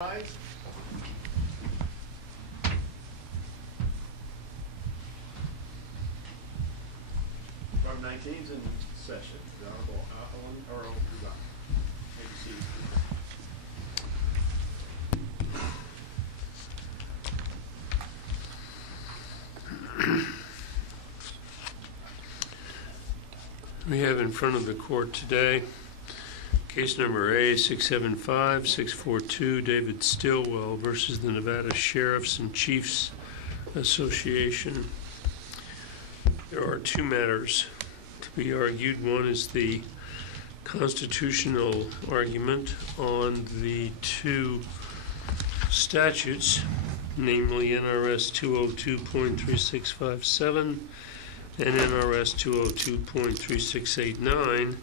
Rise. From 19's in session. The Honorable Alan Earl Rubat. Take a seat. We have in front of the court today case number A675642, David Stillwell versus the Nevada Sheriffs and Chiefs Association. There are two matters to be argued. One is the constitutional argument on the two statutes, namely NRS 202.3657 and NRS 202.3689,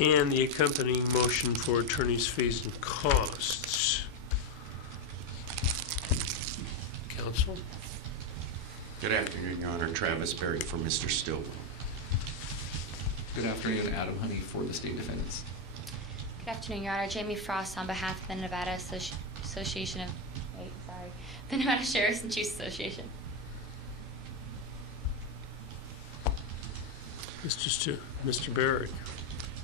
and the accompanying motion for attorney's fees and costs. Counsel? Good afternoon, Your Honor. Travis Berry for Mr. Stillwell. Good afternoon, Adam Honey for the state defendants. Good afternoon, Your Honor. Jamie Frost on behalf of the Nevada Association of, the Nevada Sheriffs and Chiefs Association. Mr. Barrett.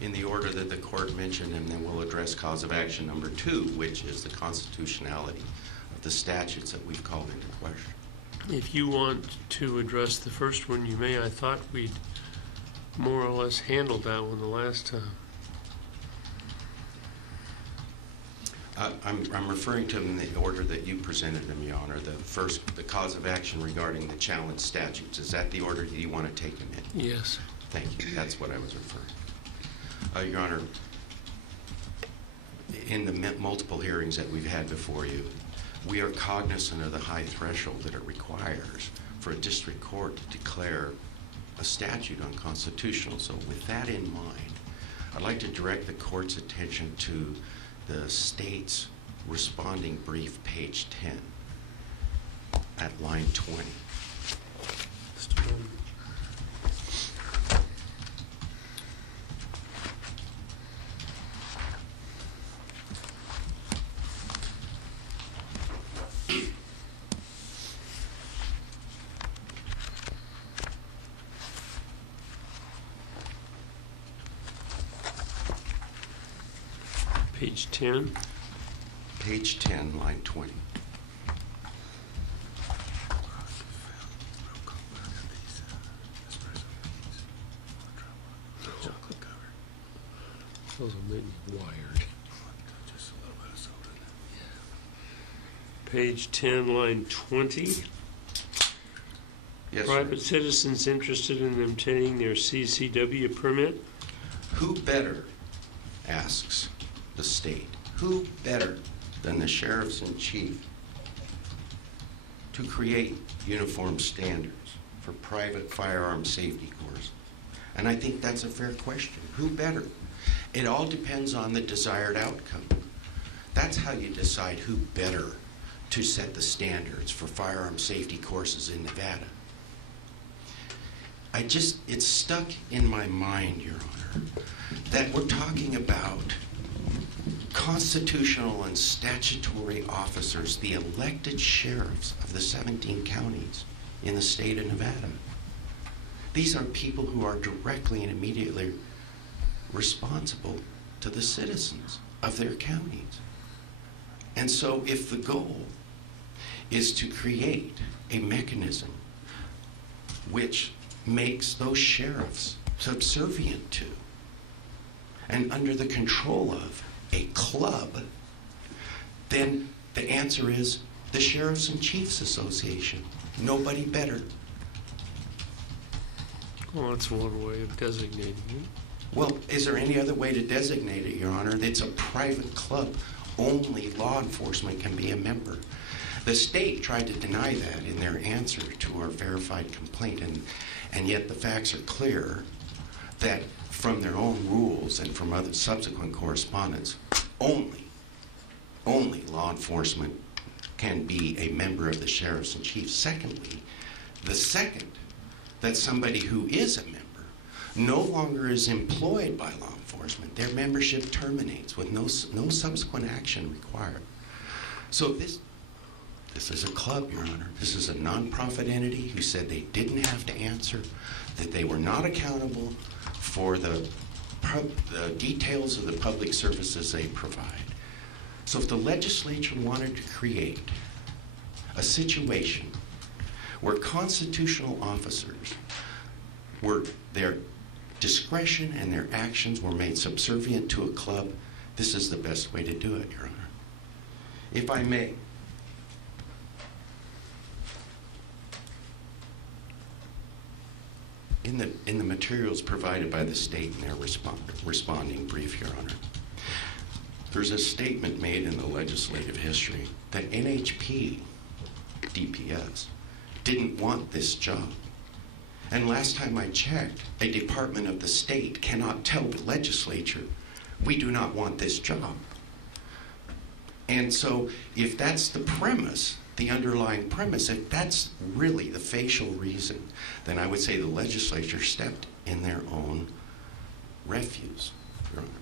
In the order that the court mentioned, and then we'll address cause of action number 2, which is the constitutionality of the statutes that we've called into question. If you want to address the first one, you may. I thought we'd more or less handled that one the last time. I'm referring to them in the order that you presented them, Your Honor. The first, the cause of action regarding the challenge statutes. Is that the order that you want to take them in? Yes. Thank you. That's what I was referring to. Your Honor, in the multiple hearings that we've had before you, we are cognizant of the high threshold that it requires for a district court to declare a statute unconstitutional. So with that in mind, I'd like to direct the court's attention to the state's responding brief, page 10, at line 20. Page 10. Page 10, line 20. Those will make me wired. Page 10, line 20. Yes, Private sir. citizens interested in obtaining their CCW permit. Who better, asks the state, who better than the sheriffs in chief to create uniform standards for private firearm safety courses? And I think that's a fair question. Who better? It all depends on the desired outcome. That's how you decide who better to set the standards for firearm safety courses in Nevada. It's stuck in my mind, Your Honor, that we're talking about constitutional and statutory officers, the elected sheriffs of the 17 counties in the state of Nevada. These are people who are directly and immediately responsible to the citizens of their counties. And so if the goal is to create a mechanism which makes those sheriffs subservient to and under the control of a club, then the answer is the Sheriffs and Chiefs Association. Nobody better. Well, that's one way of designating it. Well, is there any other way to designate it, Your Honor? It's a private club. Only law enforcement can be a member. The state tried to deny that in their answer to our verified complaint, and yet the facts are clear that from their own rules and from other subsequent correspondence, only law enforcement can be a member of the Sheriffs and Chiefs. Secondly, the second that somebody who is a member no longer is employed by law enforcement, their membership terminates with no subsequent action required. So this is a club, Your Honor. This is a nonprofit entity who said they didn't have to answer, that they were not accountable for the details of the public services they provide. So if the legislature wanted to create a situation where constitutional officers were, their discretion and their actions were made subservient to a club, this is the best way to do it, Your Honor. If I may, in the materials provided by the state in their responding brief, Your Honor, there's a statement made in the legislative history that NHP, DPS, didn't want this job. And last time I checked, a department of the state cannot tell the legislature, we do not want this job. And so if that's the premise, the underlying premise, if that's really the facial reason, then I would say the legislature stepped in their own refuse, Your Honor.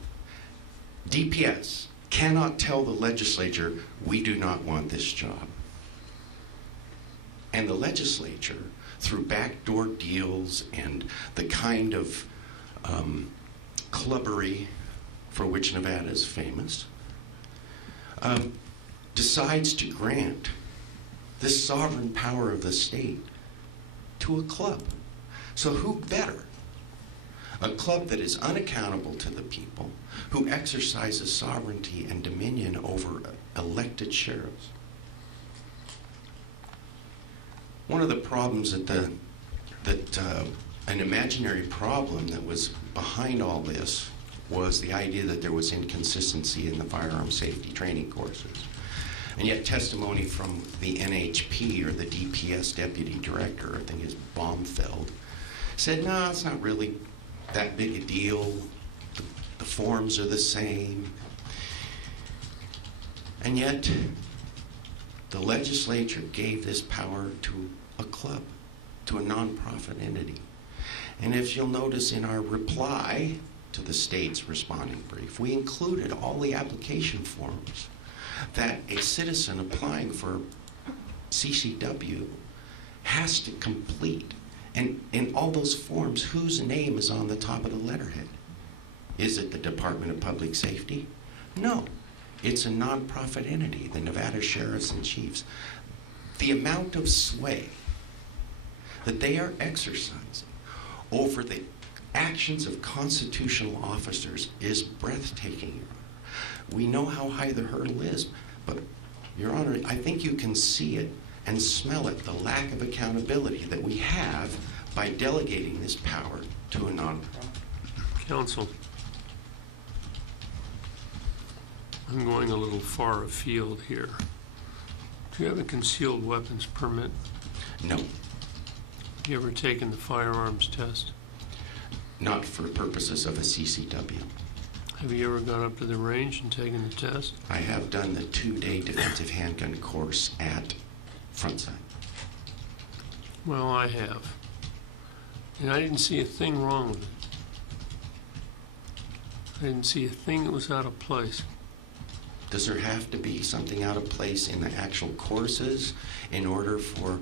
DPS cannot tell the legislature, we do not want this job. And the legislature, through backdoor deals and the kind of clubbery for which Nevada is famous, decides to grant this sovereign power of the state to a club. So who better? A club that is unaccountable to the people, who exercises sovereignty and dominion over elected sheriffs. One of the problems an imaginary problem that was behind all this was the idea that there was inconsistency in the firearm safety training courses. And yet testimony from the NHP or the DPS deputy director, I think is Baumfeld, said, no, it's not really that big a deal. The forms are the same. And yet the legislature gave this power to a club, to a nonprofit entity. And if you'll notice in our reply to the state's responding brief, we included all the application forms that a citizen applying for CCW has to complete. And in all those forms, whose name is on the top of the letterhead? Is it the Department of Public Safety? No. It's a nonprofit entity, the Nevada Sheriffs and Chiefs. The amount of sway that they are exercising over the actions of constitutional officers is breathtaking. We know how high the hurdle is, but, Your Honor, I think you can see it and smell it, the lack of accountability that we have by delegating this power to a nonprofit. Counsel, I'm going a little far afield here. Do you have a concealed weapons permit? No. Have you ever taken the firearms test? Not for purposes of a CCW. Have you ever gone up to the range and taken the test? I have done the 2-day defensive handgun course at Frontside. Well, I have. And I didn't see a thing wrong with it. I didn't see a thing that was out of place. Does there have to be something out of place in the actual courses in order for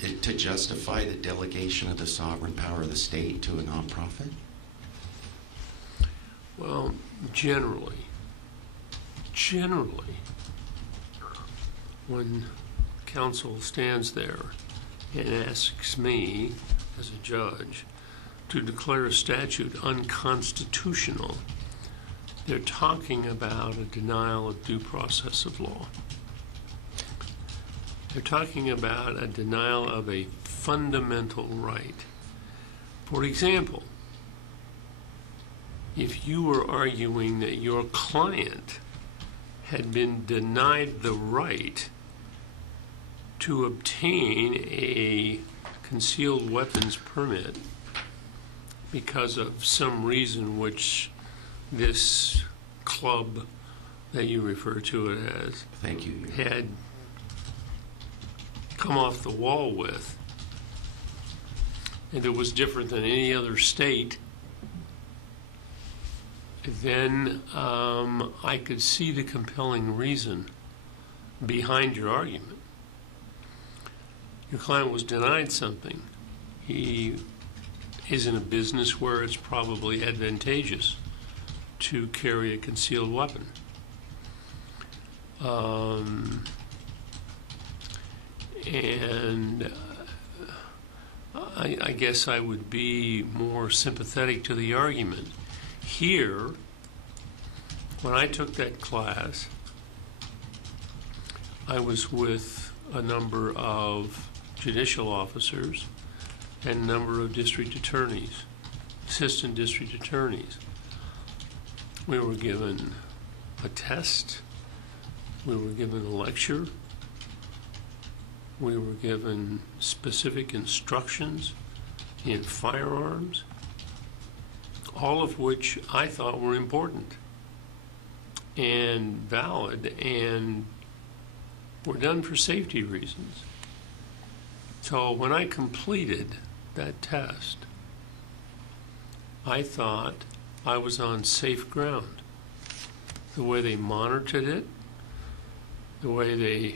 it to justify the delegation of the sovereign power of the state to a nonprofit? Well, generally, when counsel stands there and asks me, as a judge, to declare a statute unconstitutional, they're talking about a denial of due process of law. They're talking about a denial of a fundamental right. For example, if you were arguing that your client had been denied the right to obtain a concealed weapons permit because of some reason which this club that you refer to it as Thank you. had come off the wall with, and it was different than any other state, then I could see the compelling reason behind your argument. Your client was denied something. He is in a business where it's probably advantageous to carry a concealed weapon. I guess I would be more sympathetic to the argument. Here, when I took that class, I was with a number of judicial officers and a number of district attorneys, assistant district attorneys. We were given a test. We were given a lecture. We were given specific instructions in firearms, all of which I thought were important and valid and were done for safety reasons. So when I completed that test, I thought I was on safe ground. The way they monitored it, the way they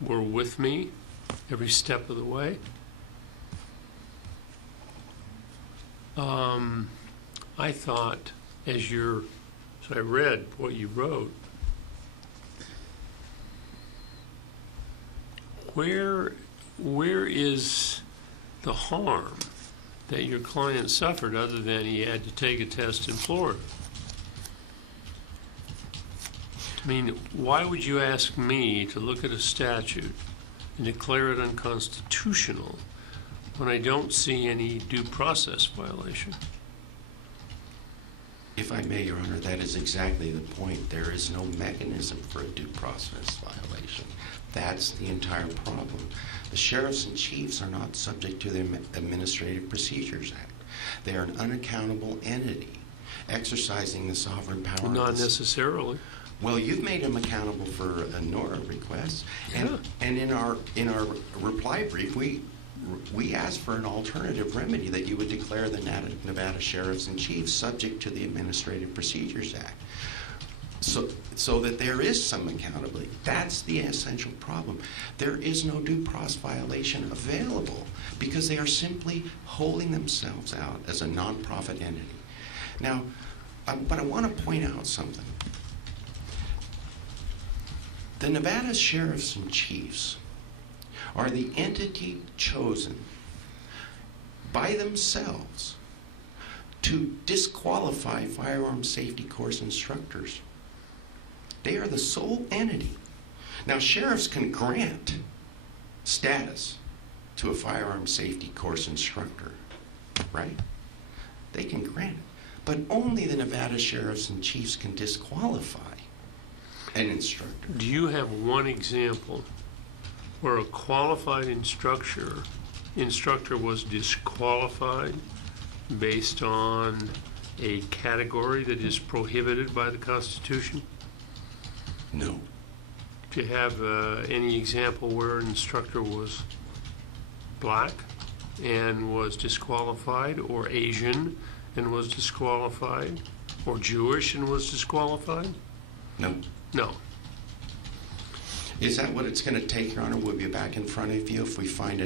were with me every step of the way. I thought, so I read what you wrote, where is the harm that your client suffered other than he had to take a test in Florida? I mean, why would you ask me to look at a statute and declare it unconstitutional when I don't see any due process violation? If I may, Your Honor, that is exactly the point. There is no mechanism for a due process violation. That's the entire problem. The sheriffs and chiefs are not subject to the Administrative Procedures Act. They are an unaccountable entity exercising the sovereign power. Not necessarily. Well, you've made them accountable for a NRA request, Yeah. and in our reply brief, we asked for an alternative remedy that you would declare the Nevada sheriffs and chiefs subject to the Administrative Procedures Act, so that there is some accountability. That's the essential problem. There is no due process violation available because they are simply holding themselves out as a nonprofit entity. Now, but I want to point out something. The Nevada sheriffs and chiefs are the entity chosen by themselves to disqualify firearm safety course instructors. They are the sole entity. Now, sheriffs can grant status to a firearm safety course instructor, right? They can grant it. But only the Nevada sheriffs and chiefs can disqualify an instructor. Do you have one example where a qualified instructor was disqualified based on a category that is prohibited by the Constitution? No. Do you have any example where an instructor was black and was disqualified, or Asian and was disqualified, or Jewish and was disqualified? No. No. Is that what it's going to take, Your Honor? We'll be back in front of you if we find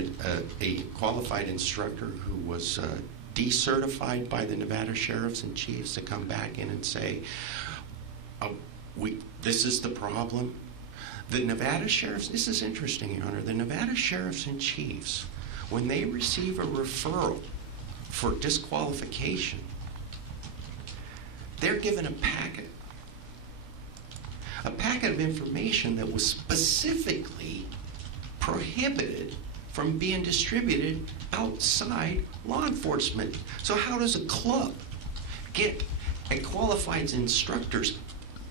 a qualified instructor who was decertified by the Nevada sheriffs and chiefs to come back in and say, this is the problem. The Nevada sheriffs, this is interesting, Your Honor, the Nevada sheriffs and chiefs, when they receive a referral for disqualification, they're given a packet of information that was specifically prohibited from being distributed outside law enforcement. So how does a club get a qualified instructor's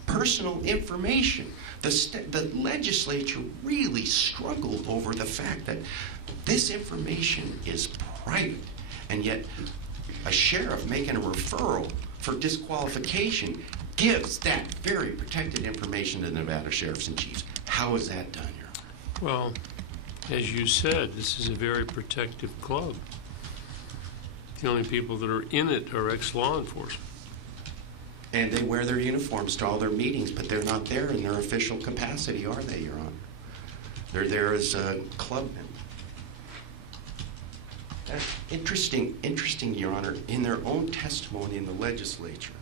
personal information? The legislature really struggled over the fact that this information is private, and yet a sheriff making a referral for disqualification gives that very protected information to the Nevada sheriffs and chiefs. How is that done, Your Honor? Well, as you said, this is a very protective club. The only people that are in it are ex-law enforcement. And they wear their uniforms to all their meetings, but they're not there in their official capacity, are they, Your Honor? They're there as clubmen. Interesting, Your Honor, in their own testimony in the legislature.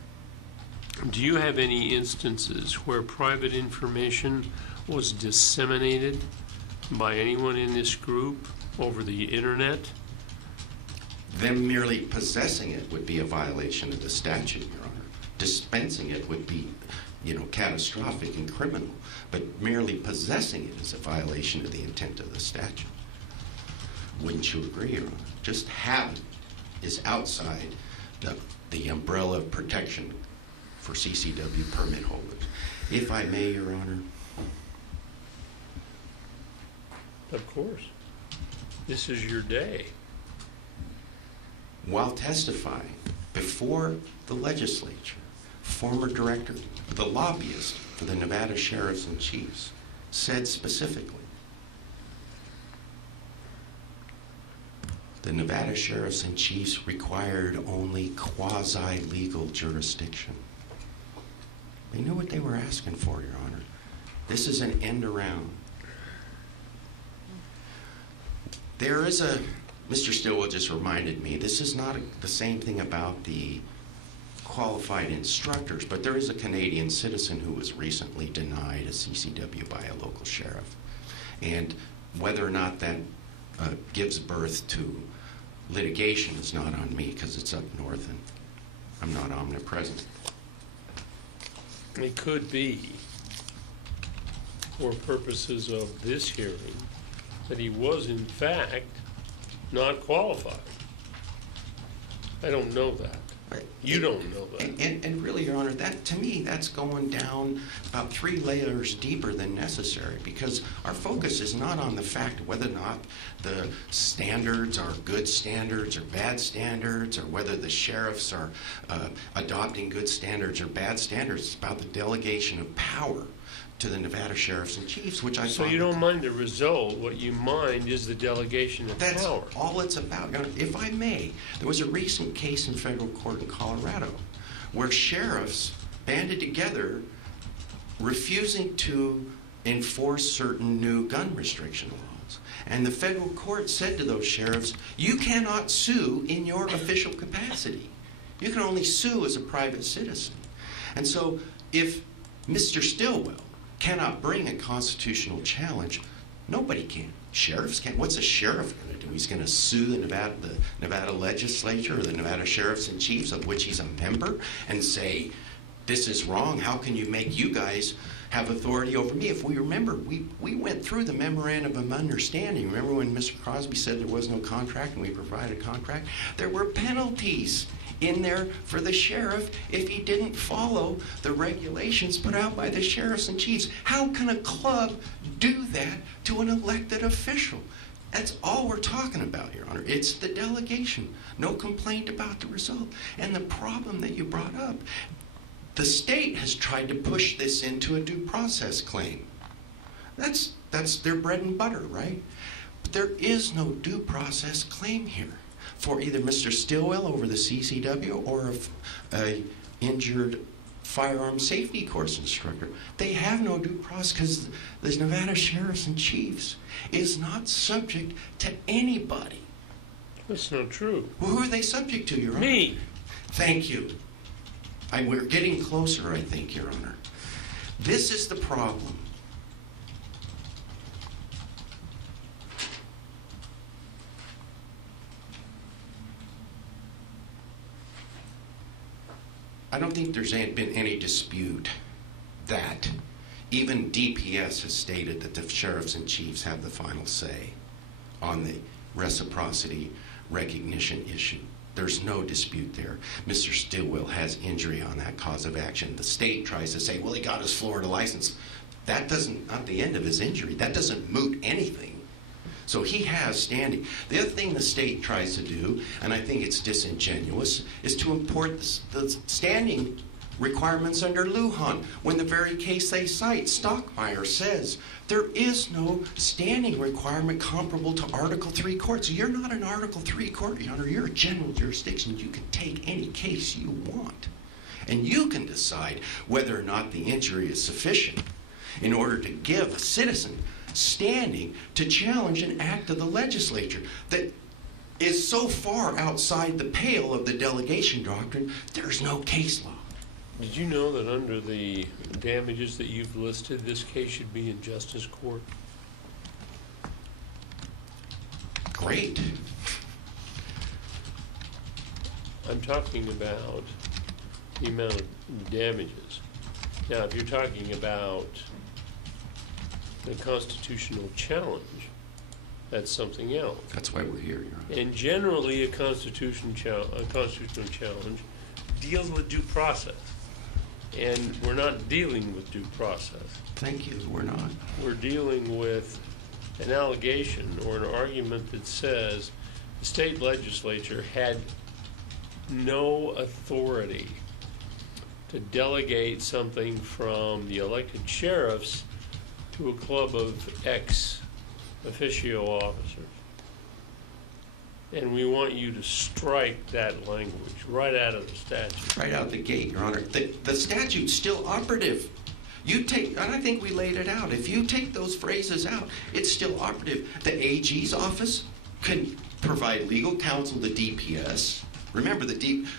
Do you have any instances where private information was disseminated by anyone in this group over the internet? Them merely possessing it would be a violation of the statute, Your Honor. Dispensing it would be, catastrophic and criminal. But merely possessing it is a violation of the intent of the statute. Wouldn't you agree, Your Honor? Just having is outside the umbrella of protection for CCW permit holders. If I may, Your Honor. Of course. This is your day. While testifying before the legislature, former director, the lobbyist for the Nevada Sheriffs and Chiefs, said specifically, the Nevada Sheriffs and Chiefs required only quasi-legal jurisdiction. They knew what they were asking for, Your Honor. This is an end around. There is Mr. Stillwell just reminded me, this is not the same thing about the qualified instructors, but there is a Canadian citizen who was recently denied a CCW by a local sheriff. And whether or not that gives birth to litigation is not on me, because it's up north and I'm not omnipresent. It could be, for purposes of this hearing, that he was in fact not qualified. I don't know that. You don't know that. And really, Your Honor, that to me, that's going down about 3 layers deeper than necessary, because our focus is not on the fact of whether or not the standards are good standards or bad standards, or whether the sheriffs are adopting good standards or bad standards. It's about the delegation of power to the Nevada Sheriffs and Chiefs, which I So find... you don't mind the result. What you mind is the delegation of That's power. all it's about. Now, if I may, there was a recent case in federal court in Colorado where sheriffs banded together refusing to enforce certain new gun restriction laws. And the federal court said to those sheriffs, you cannot sue in your official capacity. You can only sue as a private citizen. And so if Mr. Stillwell cannot bring a constitutional challenge, nobody can. Sheriffs can't. What's a sheriff going to do? He's going to sue the Nevada legislature or the Nevada Sheriffs and Chiefs, of which he's a member, and say, this is wrong. How can you make you guys have authority over me? If we remember, we went through the memorandum of understanding. Remember when Mr. Crosby said there was no contract and we provided a contract? There were penalties in there for the sheriff if he didn't follow the regulations put out by the sheriffs and chiefs. How can a club do that to an elected official? That's all we're talking about, Your Honor. It's the delegation. No complaint about the result. And the problem that you brought up, the state has tried to push this into a due process claim. That's their bread and butter, right? But there is no due process claim here for either Mr. Stillwell over the CCW or a injured firearm safety course instructor. They have no due process because the Nevada Sheriffs and Chiefs is not subject to anybody. That's not true. Well, who are they subject to, Your Honor? Me. Thank you. We're getting closer, I think, Your Honor. This is the problem. I don't think there's been any dispute that even DPS has stated that the sheriffs and chiefs have the final say on the reciprocity recognition issue. There's no dispute there. Mr. Stillwell has injury on that cause of action. The state tries to say, well, he got his Florida license. That doesn't, not the end of his injury. That doesn't moot anything. So he has standing. The other thing the state tries to do, and I think it's disingenuous, is to import the standing requirements under Lujan, when the very case they cite, Stockmeyer, says there is no standing requirement comparable to Article III courts. You're not an Article III court, Your Honor. You're a general jurisdiction. You can take any case you want. And you can decide whether or not the injury is sufficient in order to give a citizen standing to challenge an act of the legislature that is so far outside the pale of the delegation doctrine, there's no case law. Did you know that under the damages that you've listed, this case should be in justice court? Great. I'm talking about the amount of damages. Now, if you're talking about the constitutional challenge, that's something else. That's why we're here, Your Honor. And generally, a constitutional challenge deals with due process. And we're not dealing with due process. Thank you, we're not. We're dealing with an allegation or an argument that says the state legislature had no authority to delegate something from the elected sheriffs to a club of ex officio officers. And we want you to strike that language right out of the statute. Right out the gate, Your Honor. The statute's still operative. You take, and I think we laid it out, if you take those phrases out, it's still operative. The AG's office can provide legal counsel to DPS. Remember,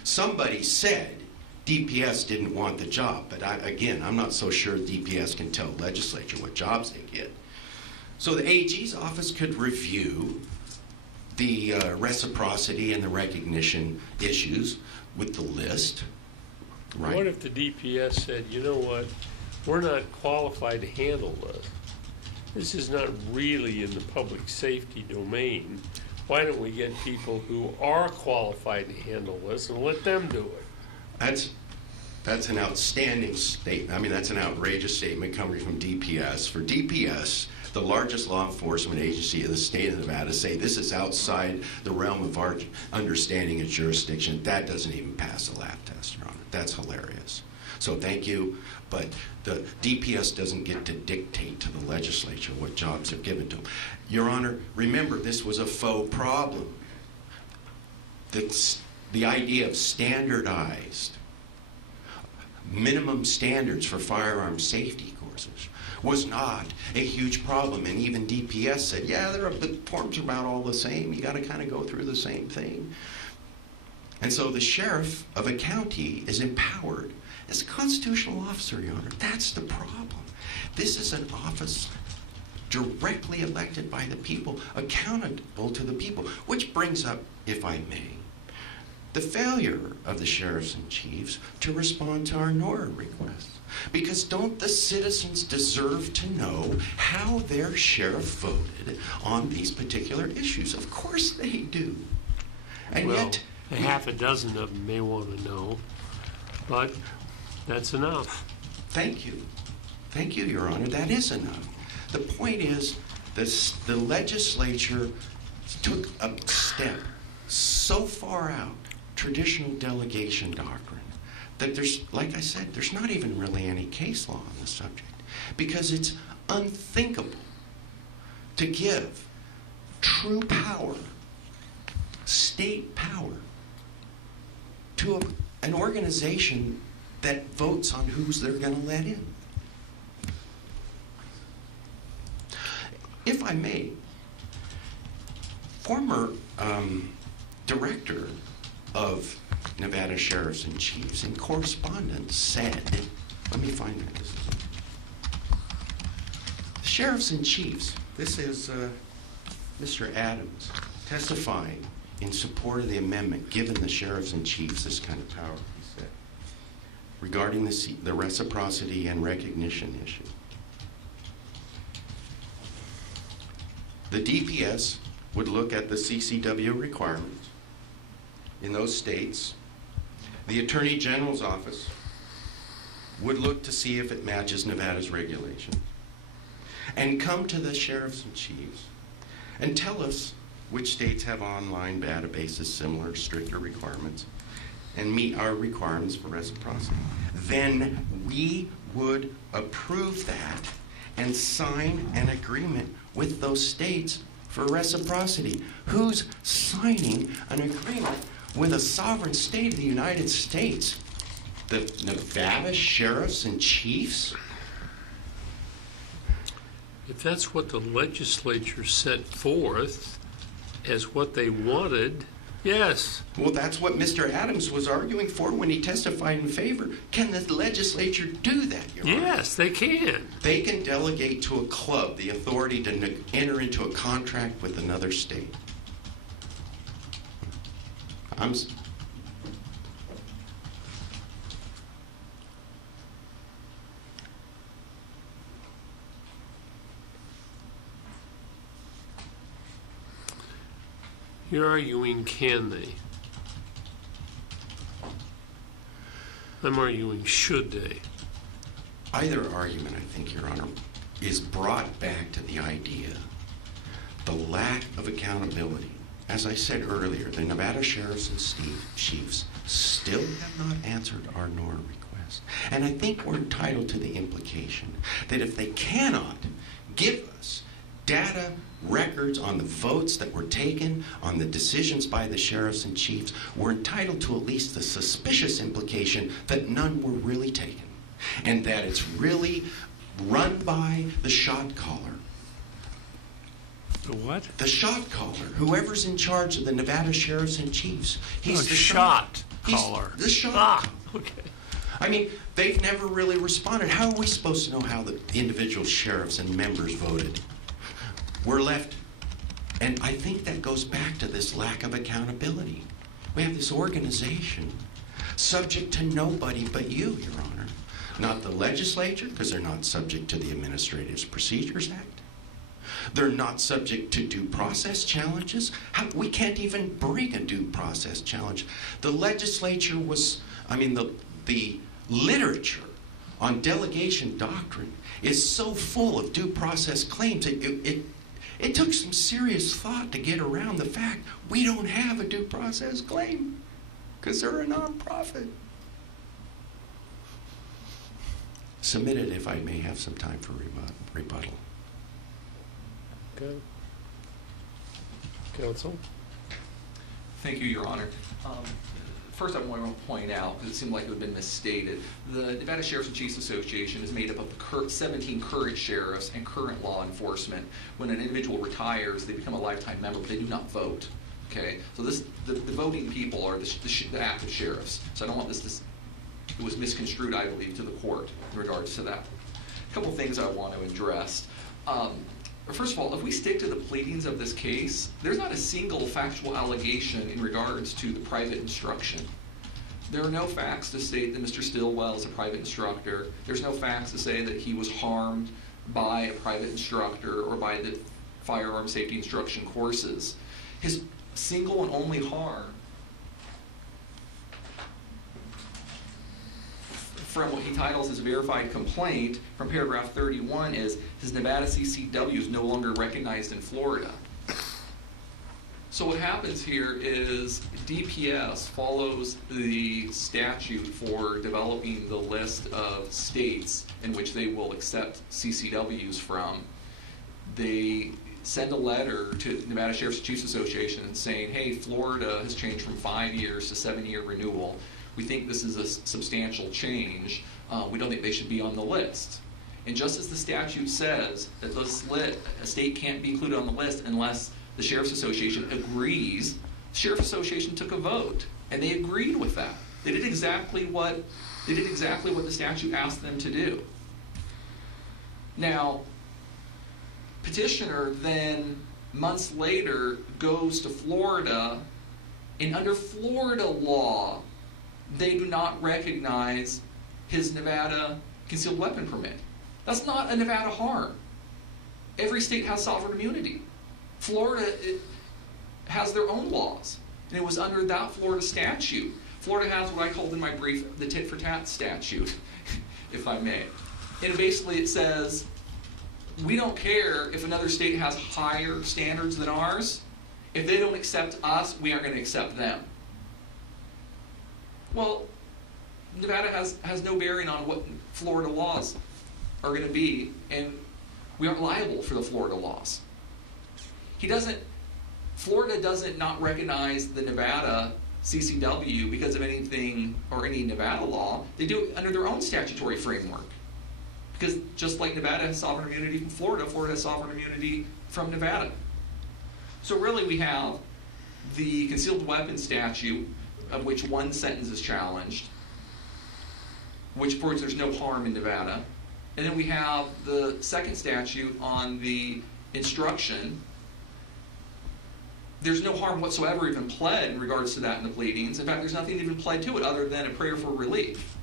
somebody said DPS didn't want the job, but again, I'm not so sure DPS can tell legislature what jobs they get. So the AG's office could review the reciprocity and the recognition issues with the list, right? What if the DPS said, you know what, we're not qualified to handle this. This is not really in the public safety domain. Why don't we get people who are qualified to handle this and let them do it? That's an outstanding statement. I mean, that's an outrageous statement coming from DPS. For DPS, the largest law enforcement agency in the state of Nevada, say this is outside the realm of our understanding and jurisdiction. That doesn't even pass the lab test, Your Honor. That's hilarious. So thank you, but the DPS doesn't get to dictate to the legislature what jobs are given to them. Your Honor, remember, this was a faux problem. The idea of standardized minimum standards for firearm safety courses was not a huge problem, and even DPS said, yeah, the forms are about all the same. You got to kind of go through the same thing. And so the sheriff of a county is empowered as a constitutional officer, Your Honor. That's the problem. This is an office directly elected by the people, accountable to the people, which brings up, if I may, the failure of the sheriffs and chiefs to respond to our NRA requests. Because don't the citizens deserve to know how their sheriff voted on these particular issues? Of course they do. And well, yet, a half a dozen of them may want to know, but that's enough. Thank you. Thank you, Your Honor. That is enough. The point is, the legislature took a step so far out, traditional delegation doctrine, that there's, like I said, there's not even really any case law on the subject, because it's unthinkable to give true power, state power, to an organization that votes on who's they're going to let in. If I may, former director of Nevada Sheriffs and Chiefs in correspondence said, let me find that. This is Sheriffs and Chiefs. This is Mr. Adams testifying in support of the amendment, giving the sheriffs and chiefs this kind of power, he said, regarding the reciprocity and recognition issue. The DPS would look at the CCW requirements in those states. The Attorney General's office would look to see if it matches Nevada's regulation, and come to the sheriffs and chiefs and tell us which states have online databases similar, stricter requirements, and meet our requirements for reciprocity. Then we would approve that and sign an agreement with those states for reciprocity. Who's signing an agreement with a sovereign state of the United States? The Nevada Sheriffs and Chiefs? If that's what the legislature set forth as what they wanted, yes. Well, that's what Mr. Adams was arguing for when he testified in favor. Can the legislature do that, Your Honor? Yes, they can. They can delegate to a club the authority to enter into a contract with another state. You're arguing, can they? I'm arguing, should they? Either argument, I think, Your Honor, is brought back to the idea, the lack of accountability. As I said earlier, the Nevada sheriffs and chiefs still have not answered our NORA request. And I think we're entitled to the implication that if they cannot give us data, records on the votes that were taken, on the decisions by the sheriffs and chiefs, we're entitled to at least the suspicious implication that none were really taken, and that it's really run by the shot caller. The what? The shot caller, whoever's in charge of the Nevada sheriffs and chiefs. He's the shot caller. He's the shot caller. Okay. I mean, they've never really responded. How are we supposed to know how the individual sheriffs and members voted? We're left, and I think that goes back to this lack of accountability. We have this organization subject to nobody but you, Your Honor. Not the legislature, because they're not subject to the Administrative Procedures Act. They're not subject to due process challenges. We can't even bring a due process challenge. The legislature was, the literature on delegation doctrine is so full of due process claims. It took some serious thought to get around the fact we don't have a due process claim because they're a nonprofit. Submit it if I may have some time for rebuttal. Okay. Counsel? Thank you, Your Honor. First, I want to point out, because it seemed like it had been misstated, the Nevada Sheriffs and Chiefs Association is made up of 17 current sheriffs and current law enforcement. When an individual retires, they become a lifetime member, but they do not vote. Okay, so the voting people are the active sheriffs. So I don't want this it was misconstrued, I believe, to the court in regards to that. A couple things I want to address. First of all, if we stick to the pleadings of this case, there's not a single factual allegation in regards to the private instruction. There are no facts to state that Mr. Stillwell is a private instructor. There's no facts to say that he was harmed by a private instructor or by the firearm safety instruction courses. His single and only harm from what he titles his verified complaint from paragraph 31 is his Nevada CCW is no longer recognized in Florida. So what happens here is DPS follows the statute for developing the list of states in which they will accept CCWs from. They send a letter to Nevada Sheriffs and Chiefs Association saying, hey, Florida has changed from 5 years to 7-year renewal. We think this is a substantial change. We don't think they should be on the list. And just as the statute says that a state can't be included on the list unless the Sheriff's Association agrees, the Sheriff's Association took a vote, and they agreed with that. They did exactly what the statute asked them to do. Now, petitioner then, months later, goes to Florida, and under Florida law, they do not recognize his Nevada concealed weapon permit. That's not a Nevada harm. Every state has sovereign immunity. Florida has their own laws, and it was under that Florida statute. Florida has what I called in my brief the tit-for-tat statute, if I may. And basically it says, we don't care if another state has higher standards than ours. If they don't accept us, we aren't going to accept them. Well, Nevada has no bearing on what Florida laws are going to be, and we aren't liable for the Florida laws. Florida doesn't not recognize the Nevada CCW because of anything or any Nevada law. They do it under their own statutory framework. Because just like Nevada has sovereign immunity from Florida, Florida has sovereign immunity from Nevada. So really we have the concealed weapons statute, of which one sentence is challenged, which proves there's no harm in Nevada. And then we have the second statute on the instruction. There's no harm whatsoever even pled in regards to that in the pleadings. In fact, there's nothing even pled to it other than a prayer for relief.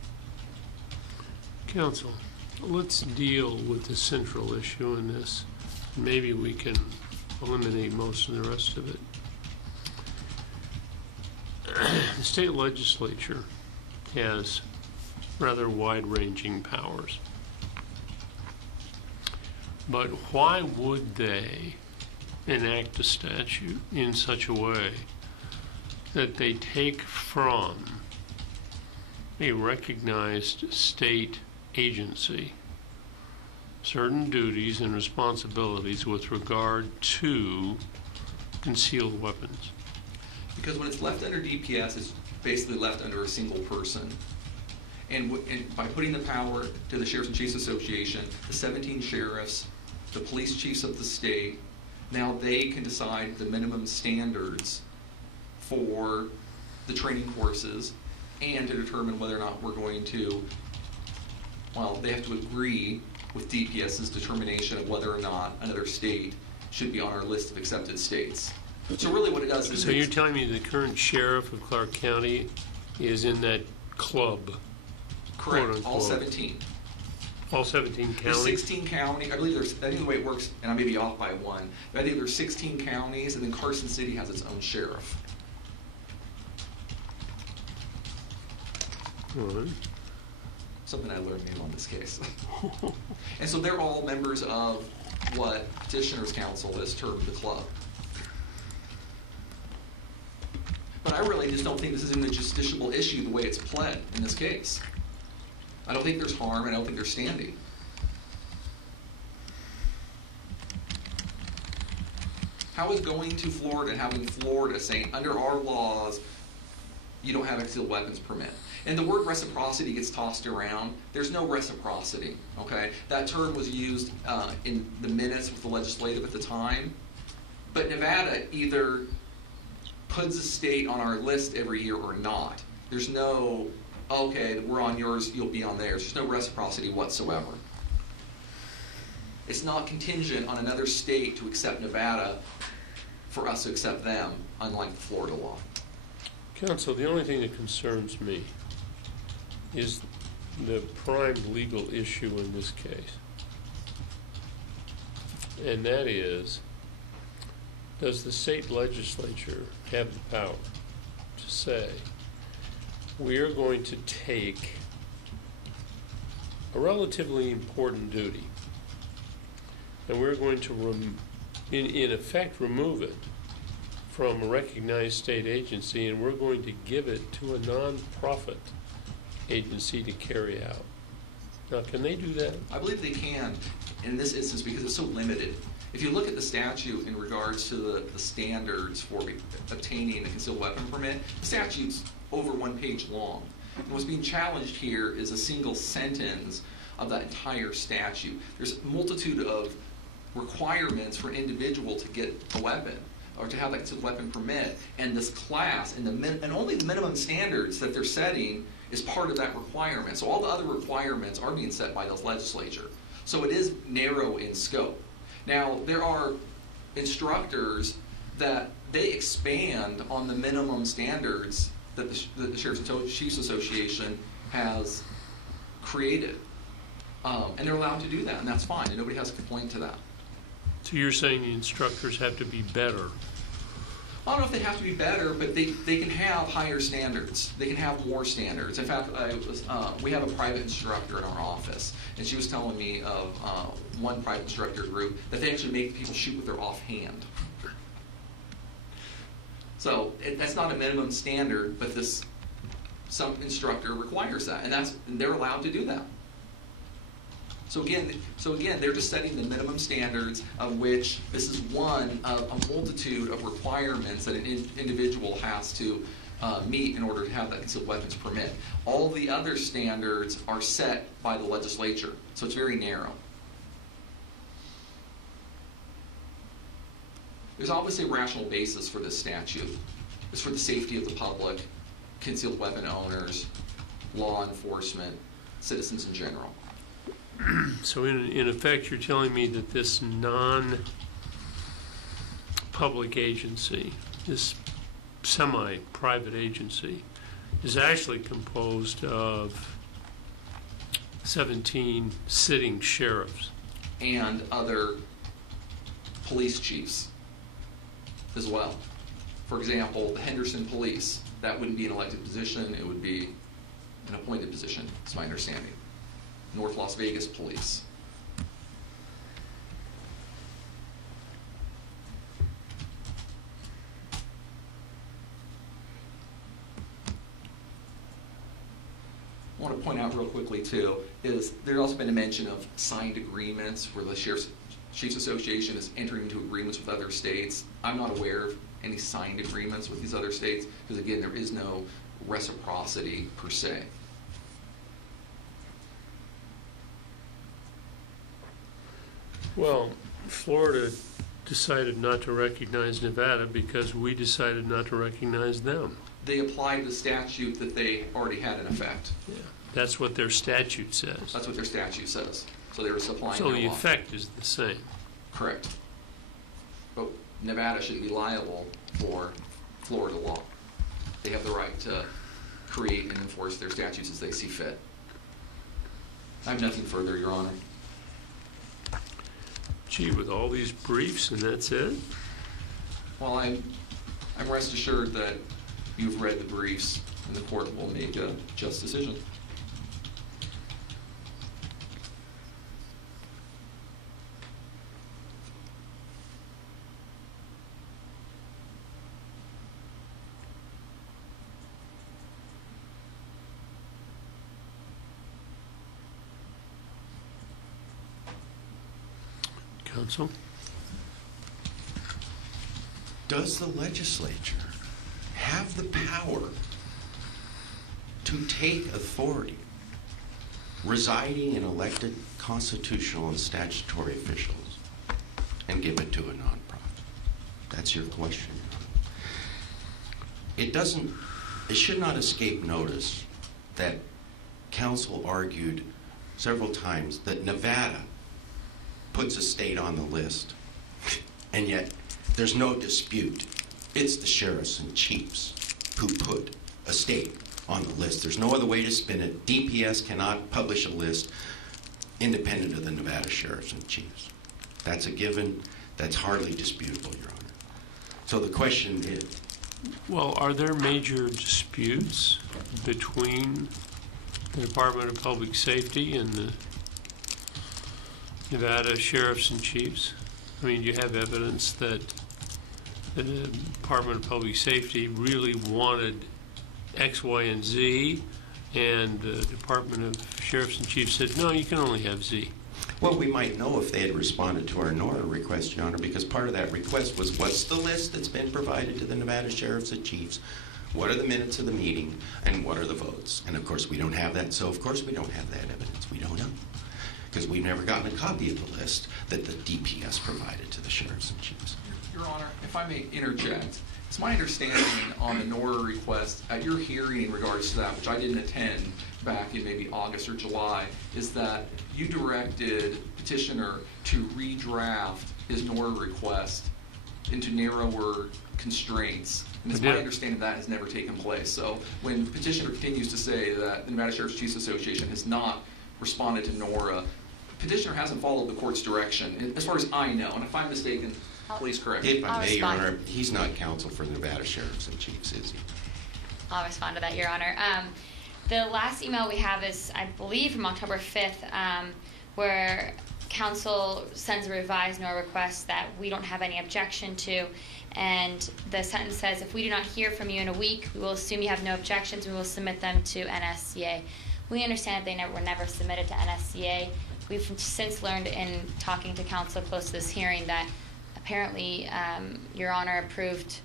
Counsel, let's deal with the central issue in this. Maybe we can eliminate most of the rest of it. The state legislature has rather wide-ranging powers. But why would they enact a statute in such a way that they take from a recognized state agency certain duties and responsibilities with regard to concealed weapons? Because when it's left under DPS, it's basically left under a single person. And by putting the power to the Sheriffs and Chiefs Association, the 17 sheriffs, the police chiefs of the state, now they can decide the minimum standards for the training courses and to determine whether or not we're going to, well, they have to agree with DPS's determination of whether or not another state should be on our list of accepted states. So really what it does is... So you're telling me the current sheriff of Clark County is in that club? Correct, all 17. All 17 counties? There's 16 counties. I believe there's, I think the way it works, and I may be off by one, but I think there's 16 counties, and then Carson City has its own sheriff. All right. Something I learned new on this case. And so they're all members of what Petitioner's Council has termed the club. But I really just don't think this is an justiciable issue the way it's pled in this case. I don't think there's harm, and I don't think there's standing. How is going to Florida and having Florida saying, under our laws, you don't have a concealed weapons permit? And the word reciprocity gets tossed around. There's no reciprocity, okay? That term was used in the minutes with the legislative at the time. But Nevada either puts a state on our list every year or not. There's no, okay, we're on yours, you'll be on theirs. There's no reciprocity whatsoever. It's not contingent on another state to accept Nevada for us to accept them, unlike the Florida law. Counsel, the only thing that concerns me is the prime legal issue in this case. And that is, does the state legislature have the power to say, we are going to take a relatively important duty and we're going to, in effect, remove it from a recognized state agency, and we're going to give it to a non-profit agency to carry out? Now, can they do that? I believe they can in this instance because it's so limited. If you look at the statute in regards to the standards for obtaining a concealed weapon permit, the statute's over 1 page long. And what's being challenged here is a single sentence of that entire statute. There's a multitude of requirements for an individual to get a weapon or to have that concealed weapon permit, and this class and only the minimum standards that they're setting is part of that requirement. So all the other requirements are being set by the legislature. So it is narrow in scope. Now, there are instructors that they expand on the minimum standards that the Sheriffs and Chiefs Association has created. And they're allowed to do that, and that's fine, and nobody has a complaint to that. So you're saying the instructors have to be better? I don't know if they have to be better, but they can have higher standards. They can have more standards. In fact, we have a private instructor in our office, and she was telling me of one private instructor group that they actually make people shoot with their offhand. So that's not a minimum standard, but some instructor requires that, and they're allowed to do that. So again, they're just setting the minimum standards, of which this is one of a multitude of requirements that an individual has to meet in order to have that concealed weapons permit. All the other standards are set by the legislature, so it's very narrow. There's obviously a rational basis for this statute. It's for the safety of the public, concealed weapon owners, law enforcement, citizens in general. So in effect, you're telling me that this non-public agency, this semi-private agency, is actually composed of 17 sitting sheriffs. And other police chiefs as well. For example, the Henderson Police, that wouldn't be an elected position, it would be an appointed position, is my understanding. North Las Vegas Police. I want to point out real quickly too, is there's also been a mention of signed agreements where the Chiefs Association is entering into agreements with other states. I'm not aware of any signed agreements with these other states because, again, there is no reciprocity per se. Well, Florida decided not to recognize Nevada because we decided not to recognize them. They applied the statute that they already had in effect. Yeah. That's what their statute says. That's what their statute says. So they were supplying So their the law. effect is the same. Correct. But Nevada shouldn't be liable for Florida law. They have the right to create and enforce their statutes as they see fit. I have nothing further, Your Honor. Gee, with all these briefs and that's it? Well, I'm rest assured that you've read the briefs and the court will make a just decision. Counsel? Does the legislature have the power to take authority residing in elected constitutional and statutory officials and give it to a nonprofit? That's your question. It should not escape notice that counsel argued several times that Nevada puts a state on the list, and yet there's no dispute. It's the sheriffs and chiefs who put a state on the list. There's no other way to spin it. DPS cannot publish a list independent of the Nevada sheriffs and chiefs. That's a given. That's hardly disputable, Your Honor. So the question is... Well, are there major disputes between the Department of Public Safety and the Nevada sheriffs and chiefs? I mean, do you have evidence that the Department of Public Safety really wanted X, Y, and Z, and the Department of Sheriffs and Chiefs said, no, you can only have Z? Well, we might know if they had responded to our NRA request, Your Honor, because part of that request was, what's the list that's been provided to the Nevada sheriffs and chiefs? What are the minutes of the meeting, and what are the votes? And of course, we don't have that, so of course we don't have that evidence. We don't know, because we've never gotten a copy of the list that the DPS provided to the sheriffs and chiefs. Your Honor, if I may interject, it's my understanding on the NORA request, at your hearing in regards to that, which I didn't attend back in maybe August or July, is that you directed petitioner to redraft his NORA request into narrower constraints. And it's my understanding that has never taken place. So when petitioner continues to say that the Nevada Sheriff's Chiefs Association has not responded to NORA, petitioner hasn't followed the court's direction, as far as I know. And if I'm mistaken, please correct me. If I may, Your Honor, he's not counsel for the Nevada sheriffs and chiefs, is he? I'll respond to that, Your Honor. The last email we have is, I believe, from October 5th, where counsel sends a revised NORA request that we don't have any objection to. And the sentence says, if we do not hear from you in a week, we will assume you have no objections. We will submit them to NSCA. We understand that they were never submitted to NSCA. We've since learned in talking to counsel close to this hearing that apparently Your Honor approved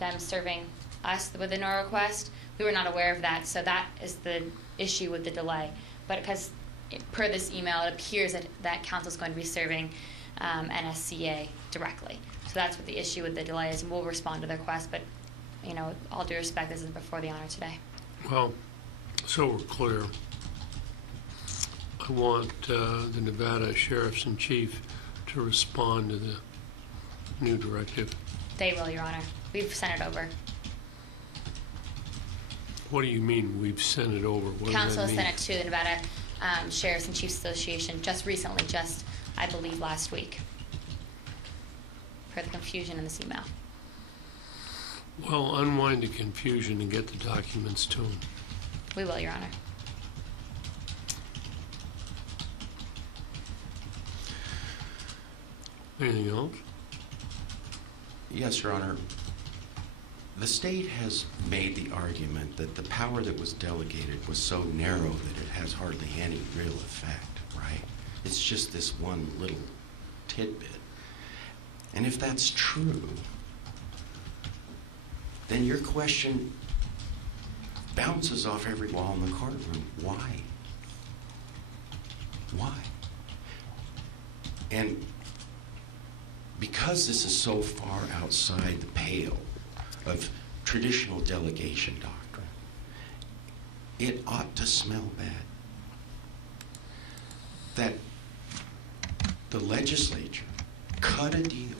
them serving us with the NORA request. We were not aware of that, so that is the issue with the delay. But because per this email, it appears that council is going to be serving NSCA directly. So that's what the issue with the delay is, and we'll respond to the request. But, you know, with all due respect, this is before the honor today. Well, so we're clear. I want the Nevada Sheriffs in Chief to respond to the new directive. They will, Your Honor. We've sent it over. What do you mean we've sent it over? What Council does has that mean? sent it to the Nevada Sheriffs and Chiefs Association just recently, I believe last week, for the confusion in this email. Well, unwind the confusion and get the documents to them. We will, Your Honor. Anything else? Yes, Your Honor. The state has made the argument that the power that was delegated was so narrow that it has hardly any real effect, right? It's just this one little tidbit. And if that's true, then your question bounces off every wall in the courtroom. Why? Why? And because this is so far outside the pale of traditional delegation doctrine, it ought to smell bad. That the legislature cut a deal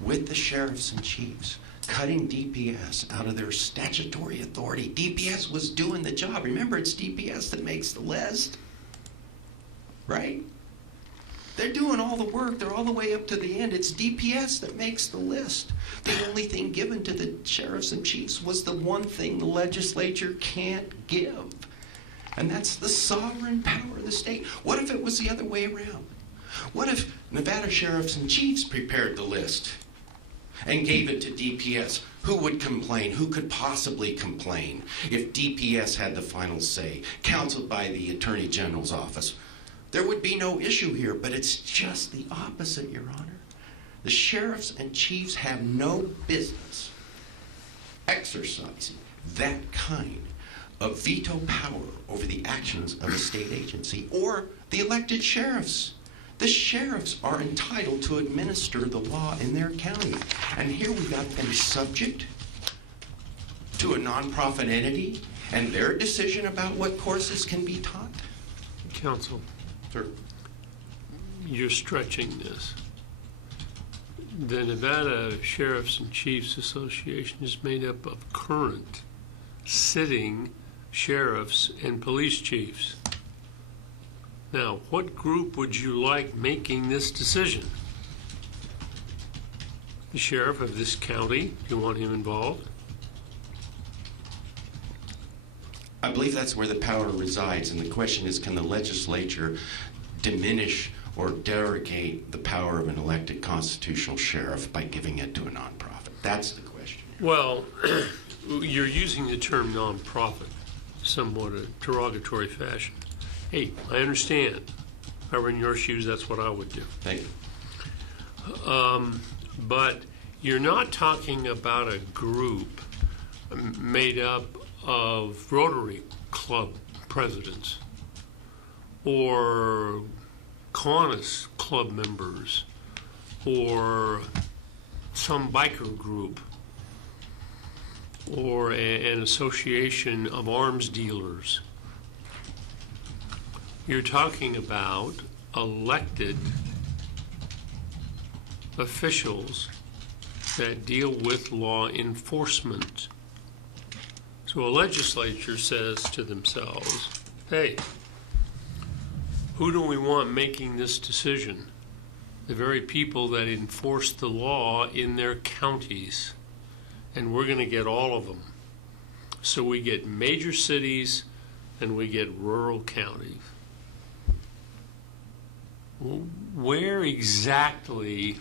with the sheriffs and chiefs, cutting DPS out of their statutory authority. DPS was doing the job. Remember, it's DPS that makes the list, right? They're doing all the work. They're all the way up to the end. It's DPS that makes the list. The only thing given to the sheriffs and chiefs was the one thing the legislature can't give, and that's the sovereign power of the state. What if it was the other way around? What if Nevada sheriffs and chiefs prepared the list and gave it to DPS? Who would complain? Who could possibly complain if DPS had the final say, counseled by the Attorney General's office? There would be no issue here, but it's just the opposite, Your Honor. The sheriffs and chiefs have no business exercising that kind of veto power over the actions of a state agency or the elected sheriffs. The sheriffs are entitled to administer the law in their county. And here we got them subject to a nonprofit entity and their decision about what courses can be taught. Counsel, Sir. you're stretching this. The Nevada Sheriffs and Chiefs Association is made up of current sitting sheriffs and police chiefs. Now, what group would you like making this decision? The sheriff of this county? Do you want him involved? I believe that's where the power resides, and the question is, can the legislature diminish or derogate the power of an elected constitutional sheriff by giving it to a nonprofit? That's the question. Well, you're using the term nonprofit somewhat a derogatory fashion. Hey, I understand. If I were in your shoes, that's what I would do. Thank you. But you're not talking about a group made up of Rotary Club presidents or Kiwanis Club members or some biker group or an association of arms dealers. You're talking about elected officials that deal with law enforcement. So a legislature says to themselves, hey, who do we want making this decision? The very people that enforce the law in their counties. And we're going to get all of them. So we get major cities and we get rural counties. Where exactly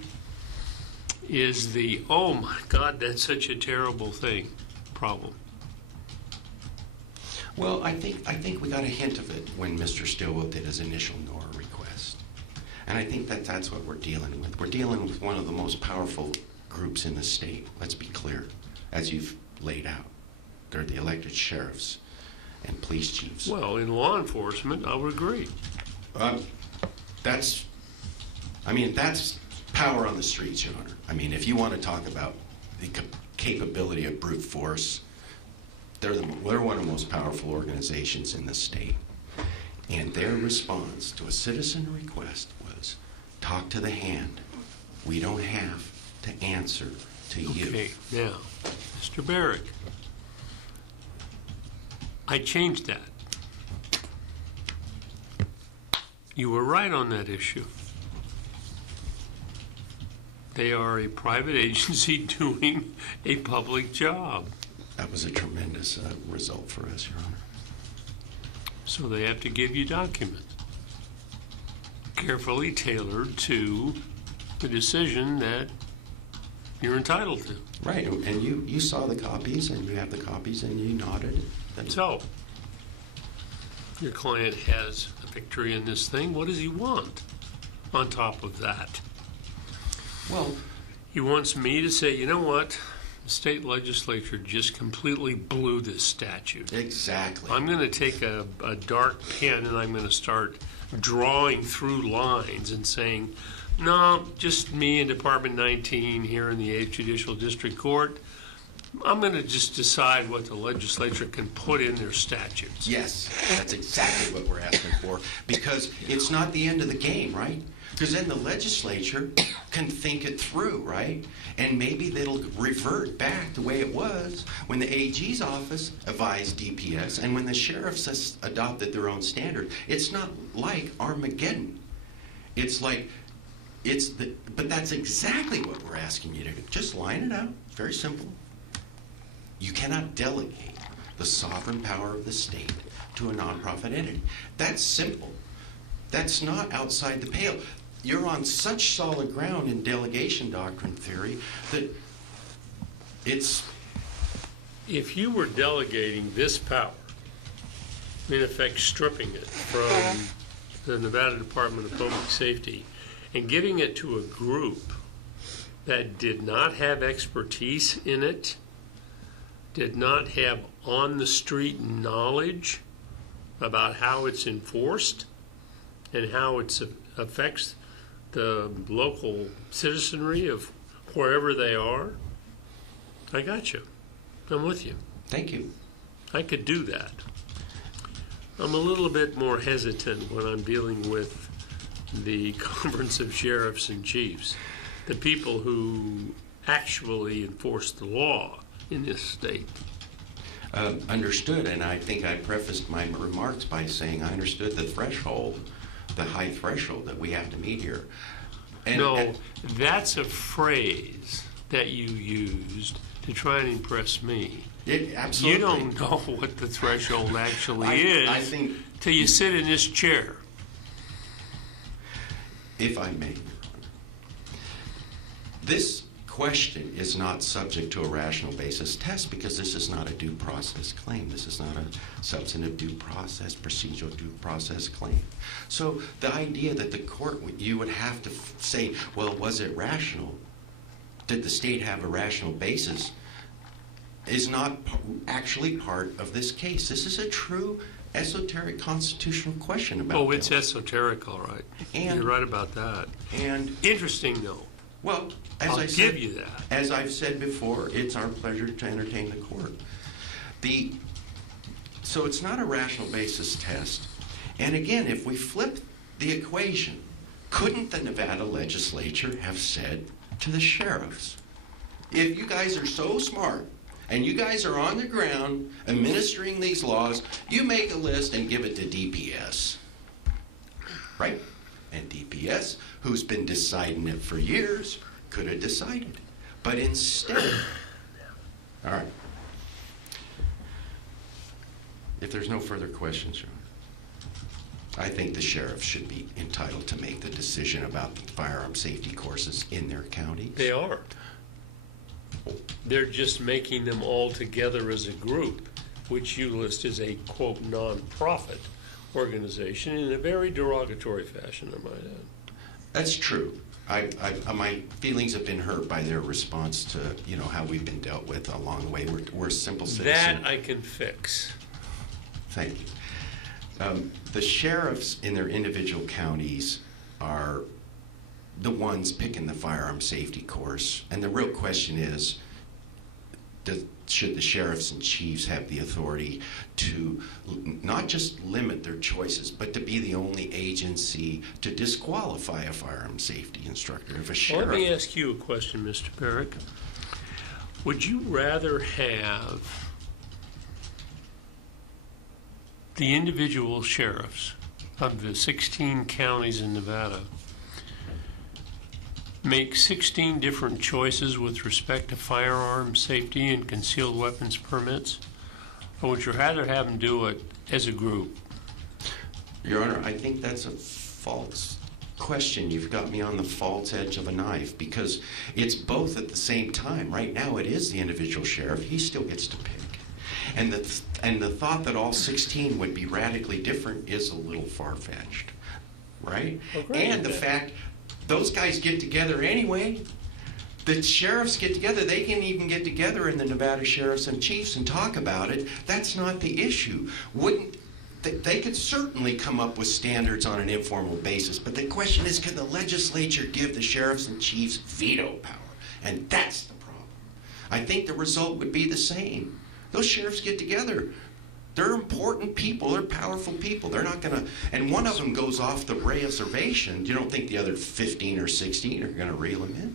is the, oh my God, that's such a terrible thing, problem? Well, I think we got a hint of it when Mr. Stillwell did his initial NORA request. And I think that's what we're dealing with. We're dealing with one of the most powerful groups in the state, let's be clear, as you've laid out. They're the elected sheriffs and police chiefs. Well, in law enforcement, I would agree. That's power on the streets, Your Honor. I mean, if you want to talk about the capability of brute force, they're one of the most powerful organizations in the state. And their response to a citizen request was, talk to the hand. We don't have to answer to you. Okay, now, Mr. Barrick, I changed that. You were right on that issue. They are a private agency doing a public job. That was a tremendous result for us, Your Honor. So they have to give you documents carefully tailored to the decision that you're entitled to. Right, and you saw the copies, and you have the copies, and you nodded. So, your client has a victory in this thing. What does he want on top of that? Well, He wants me to say, you know what? The state legislature just completely blew this statute. exactly. I'm going to take a dark pen and I'm going to start drawing through lines and saying, no, just me and Department 19 here in the 8th Judicial District Court. I'm going to just decide what the legislature can put in their statutes. Yes, that's exactly what we're asking for, because it's not the end of the game, right? Because then the legislature can think it through, right? And maybe they'll revert back the way it was when the AG's office advised DPS and when the sheriffs adopted their own standard. It's not like Armageddon. It's like, but that's exactly what we're asking you to do. Just line it out. It's very simple. You cannot delegate the sovereign power of the state to a nonprofit entity. That's simple. That's not outside the pale. You're on such solid ground in delegation doctrine theory that it's... If you were delegating this power, in effect stripping it from the Nevada Department of Public Safety and giving it to a group that did not have expertise in it, did not have on-the-street knowledge about how it's enforced and how it affects the local citizenry of wherever they are, I got you. I'm with you. Thank you. I could do that. I'm a little bit more hesitant when I'm dealing with the Conference of Sheriffs and Chiefs, the people who actually enforce the law in this state. Understood, and I think I prefaced my remarks by saying I understood the threshold, the high threshold that we have to meet here. That's a phrase that you used to try and impress me. Absolutely. You don't know what the threshold actually is I think, till you sit in this chair. if I may, this question is not subject to a rational basis test because this is not a due process claim. This is not a substantive due process, procedural due process claim. So the idea that the court, you would have to say, well, was it rational? Did the state have a rational basis? Is not actually part of this case. This is a true esoteric constitutional question about Oh, it's bill. esoteric, all right. And- You're right about that. And Interesting, though. well, as I'll I said, give you that. As I've said before, it's our pleasure to entertain the court. So it's not a rational basis test. And again, if we flip the equation, couldn't the Nevada legislature have said to the sheriffs, if you guys are so smart and you guys are on the ground administering these laws, you make a list and give it to DPS, right? And DPS, who's been deciding it for years, could have decided. But instead, all right. If there's no further questions, Your Honor, I think the sheriff should be entitled to make the decision about the firearm safety courses in their counties. They are. They're just making them all together as a group, which you list as a, quote, non-profit organization in a very derogatory fashion, I might add. That's true. My feelings have been hurt by their response to, you know, how we've been dealt with along the way. We're simple citizens. That I can fix. Thank you. The sheriffs in their individual counties are the ones picking the firearm safety course. And the real question is, should the sheriffs and chiefs have the authority to not just limit their choices, but to be the only agency to disqualify a firearm safety instructor? If a sheriff... Let me ask you a question, Mr. Perrick. Would you rather have the individual sheriffs of the 16 counties in Nevada make 16 different choices with respect to firearm safety and concealed weapons permits? Or would you rather have them do it as a group? Your Honor, I think that's a false question. You've got me on the false edge of a knife, because it's both at the same time. Right now it is the individual sheriff. He still gets to pick. And the thought that all 16 would be radically different is a little far-fetched, right? And the fact those guys get together anyway. The sheriffs get together. They can even get together in the Nevada Sheriffs and Chiefs and talk about it. That's not the issue. They could certainly come up with standards on an informal basis, but the question is, can the legislature give the sheriffs and chiefs veto power? And that's the problem. I think the result would be the same. Those sheriffs get together. They're important people. They're powerful people. They're not going to... And one of them goes off the reservation. You don't think the other 15 or 16 are going to reel him in?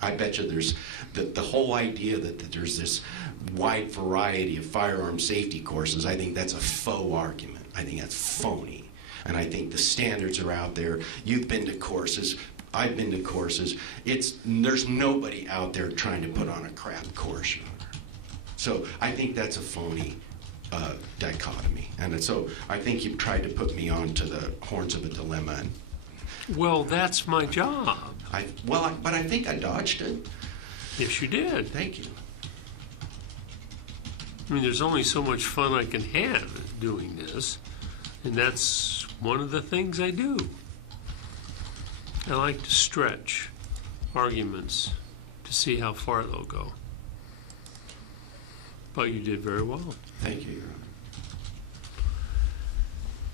I bet you there's... The whole idea that there's this wide variety of firearm safety courses, I think that's a faux argument. I think that's phony. And I think the standards are out there. You've been to courses. I've been to courses. There's nobody out there trying to put on a crap course, Your Honor. So I think that's a phony dichotomy. And so I think you've tried to put me onto the horns of a dilemma. Well, that's my job. But I think I dodged it. Yes, you did. Thank you. I mean, there's only so much fun I can have doing this, and that's one of the things I do. I like to stretch arguments to see how far they'll go. But you did very well. Thank you, Your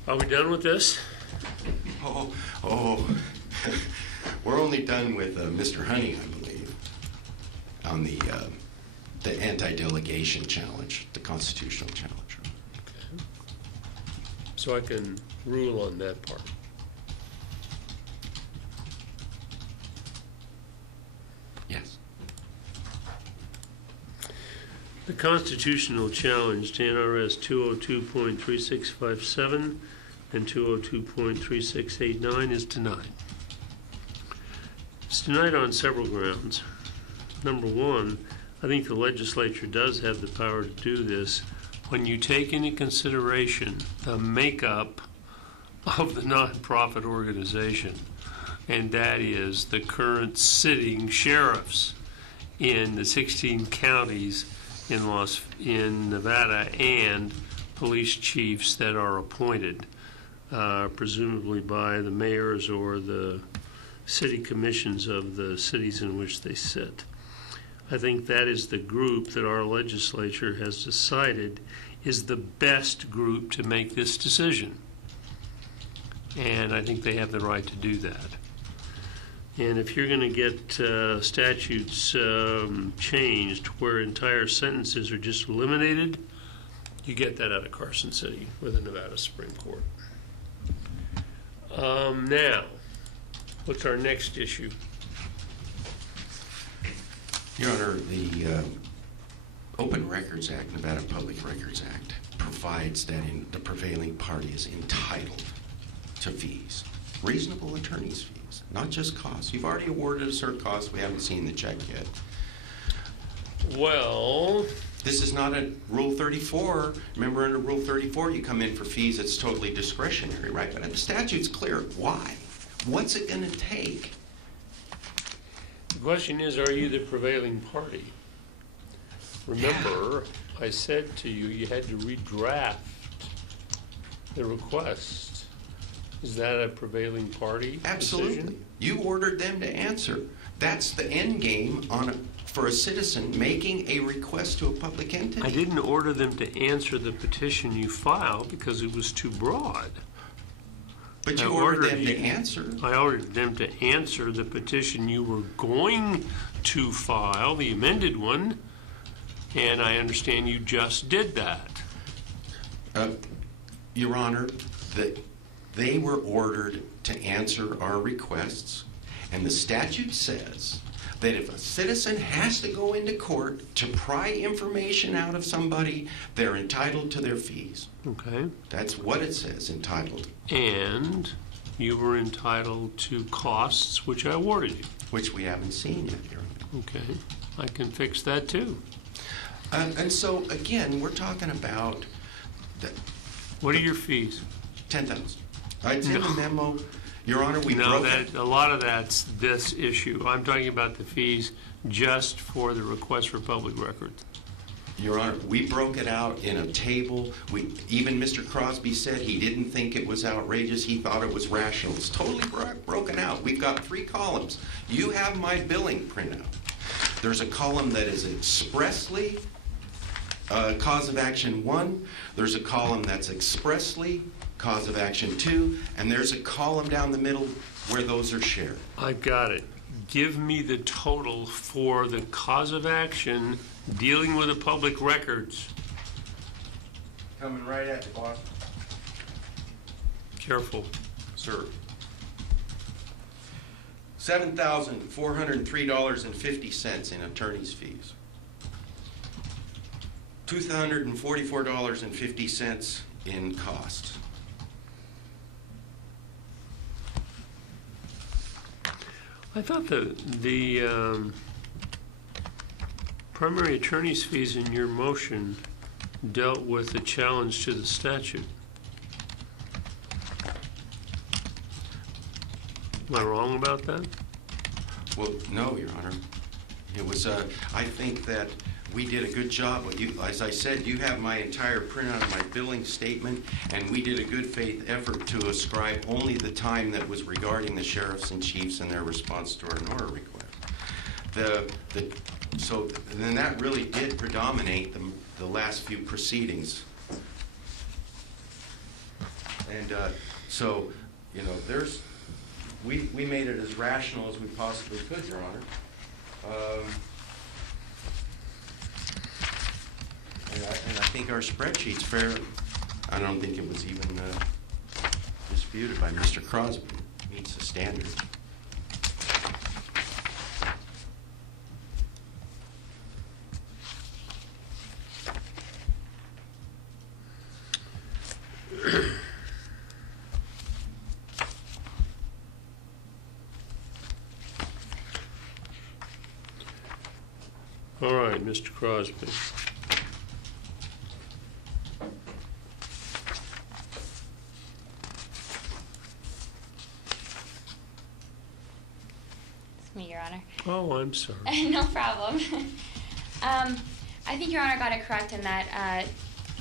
Are Honor. we done with this? Oh, we're only done with Mr. Honey, I believe, on the anti-delegation challenge, the constitutional challenge. Okay. So I can rule on that part. Yes. The constitutional challenge to NRS 202.3657 and 202.3689 is denied. It's denied on several grounds. Number one, I think the legislature does have the power to do this when you take into consideration the makeup of the nonprofit organization, and that is the current sitting sheriffs in the 16 counties in Nevada, and police chiefs that are appointed, presumably by the mayors or the city commissions of the cities in which they sit. I think that is the group that our legislature has decided is the best group to make this decision. And I think they have the right to do that. And if you're going to get statutes changed where entire sentences are just eliminated, you get that out of Carson City with the Nevada Supreme Court. Now, what's our next issue? Your Honor, the Open Records Act, Nevada Public Records Act, provides that the prevailing party is entitled to fees, reasonable attorney's fees, not just costs. You've already awarded a certain cost. We haven't seen the check yet. Well, this is not a Rule 34. Remember, under Rule 34, you come in for fees that's totally discretionary, right? But the statute's clear. Why? What's it going to take? the question is, are you the prevailing party? Remember, I said to you, you had to redraft the request Is that a prevailing party Absolutely. decision? You ordered them to answer. That's the end game for a citizen making a request to a public entity. I didn't order them to answer the petition you filed because it was too broad. But I you ordered them ordered to you- answer. I ordered them to answer the petition you were going to file, the amended one, and I understand you just did that. Your Honor, they were ordered to answer our requests, and the statute says that if a citizen has to go into court to pry information out of somebody, they're entitled to their fees. Okay. That's what it says, entitled, And you were entitled to costs, which I awarded you. which we haven't seen yet, Your Honor. Okay. I can fix that too. And so, again, we're talking about What are your fees? $10,000. It's in the No. memo. Your Honor, we No, broke it. a lot of that's this issue. I'm talking about the fees just for the request for public records. Your Honor, we broke it out in a table. Even Mr. Crosby said he didn't think it was outrageous. He thought it was rational. It's totally broken out. We've got 3 columns. You have my billing printout. There's a column that is expressly cause of action 1. There's a column that's expressly cause of action 2. And there's a column down the middle where those are shared. I've got it. Give me the total for the cause of action dealing with the public records. Coming right at you, boss. Careful. Sir. $7,403.50 in attorney's fees. $244.50 in costs. I thought the primary attorney's fees in your motion dealt with the challenge to the statute. Am I wrong about that? Well, no, Your Honor. It was, I think that we did a good job. As I said, you have my entire printout of my billing statement, and we did a good faith effort to ascribe only the time that was regarding the sheriffs and chiefs and their response to our NORA request. So then that really did predominate the last few proceedings. And so, you know, we made it as rational as we possibly could, Your Honor. And I think our spreadsheet's fair. I don't think it was even disputed by Mr. Crosby. It meets the standards. All right, Mr. Crosby. It's me, Your Honor. Oh, I'm sorry. No problem. I think Your Honor got it correct in that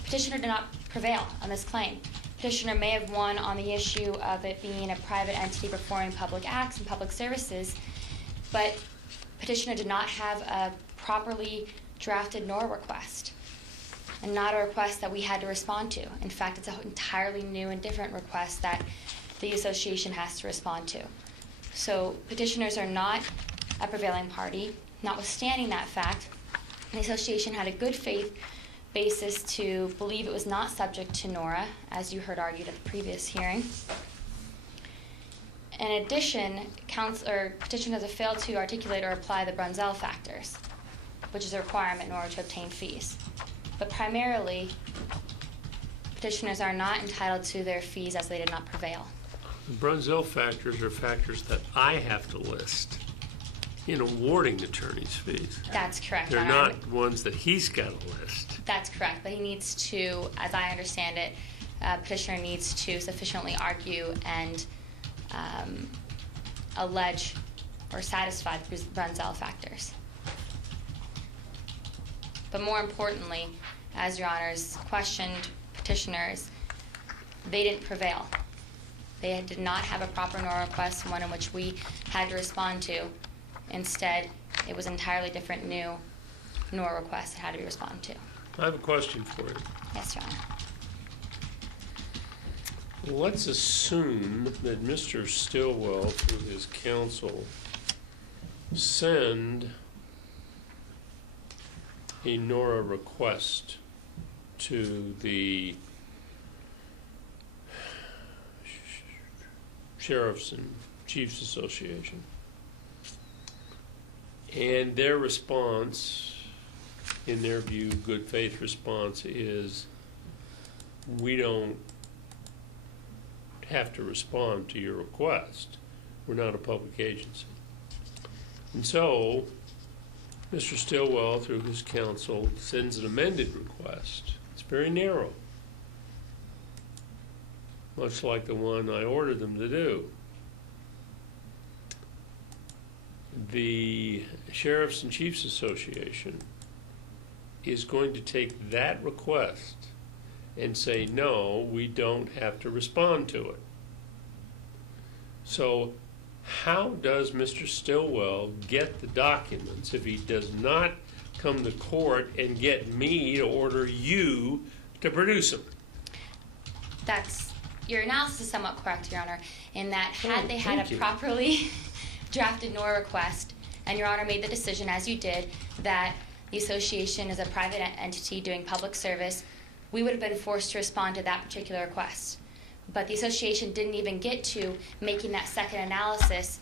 petitioner did not prevail on this claim. Petitioner may have won on the issue of it being a private entity performing public acts and public services, but petitioner did not have a properly drafted NORA request, and not a request that we had to respond to. In fact, it's an entirely new and different request that the association has to respond to. So petitioners are not a prevailing party. Notwithstanding that fact, the association had a good faith basis to believe it was not subject to NORA, as you heard argued at the previous hearing. In addition, petitioners have failed to articulate or apply the Brunzell factors, which is a requirement in order to obtain fees. But primarily, petitioners are not entitled to their fees as they did not prevail. The Brunzell factors are factors that I have to list in awarding attorney's fees. That's correct, They're Your Honor. not ones that he's got to list. That's correct, but he needs to, as I understand it, petitioner needs to sufficiently argue and allege or satisfy the Brunzell factors. But more importantly, as Your Honors questioned petitioners, they didn't prevail. They did not have a proper NORA request, one in which we had to respond to. Instead, it was an entirely different new NORA request that had to be responded to. I have a question for you. Yes, Your Honor. Let's assume that Mr. Stillwell, through his counsel, send a NORA request to the Sheriffs and Chiefs Association, and their response, in their view, good faith response, is we don't have to respond to your request. We're not a public agency. And so, Mr. Stillwell, through his counsel, sends an amended request. It's very narrow, much like the one I ordered them to do. The Sheriffs and Chiefs Association is going to take that request and say, no, we don't have to respond to it. So how does Mr. Stillwell get the documents if he does not come to court and get me to order you to produce them? Your analysis is somewhat correct, Your Honor, in that had they had thank a you. properly drafted NORA request, and Your Honor made the decision, as you did, that the association is a private entity doing public service, we would have been forced to respond to that particular request. But the association didn't even get to making that second analysis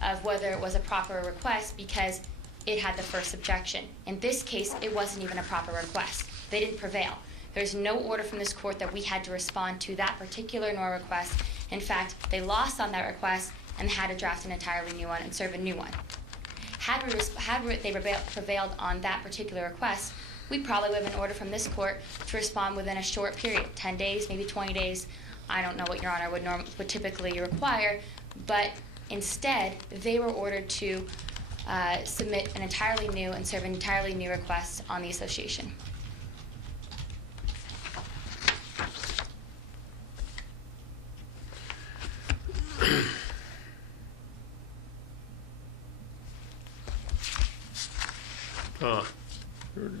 of whether it was a proper request because it had the first objection. In this case, it wasn't even a proper request. They didn't prevail. There's no order from this court that we had to respond to that particular NORA request. In fact, they lost on that request and had to draft an entirely new one and serve a new one. Had they prevailed on that particular request, we probably would have an order from this court to respond within a short period, 10 days, maybe 20 days. I don't know what Your Honor would typically require, but instead, they were ordered to submit an entirely new and serve an entirely new request on the association. Here it is.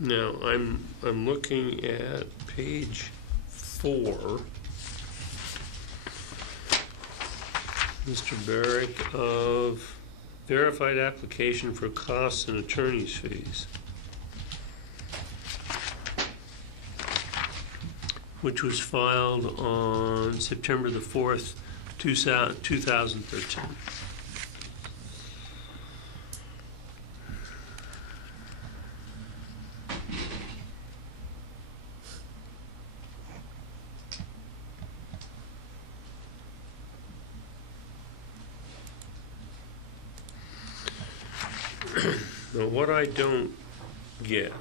Now, I'm looking at page 4, Mr. Barrick, of verified application for costs and attorney's fees, which was filed on September the 4th, 2013. Now, what I don't get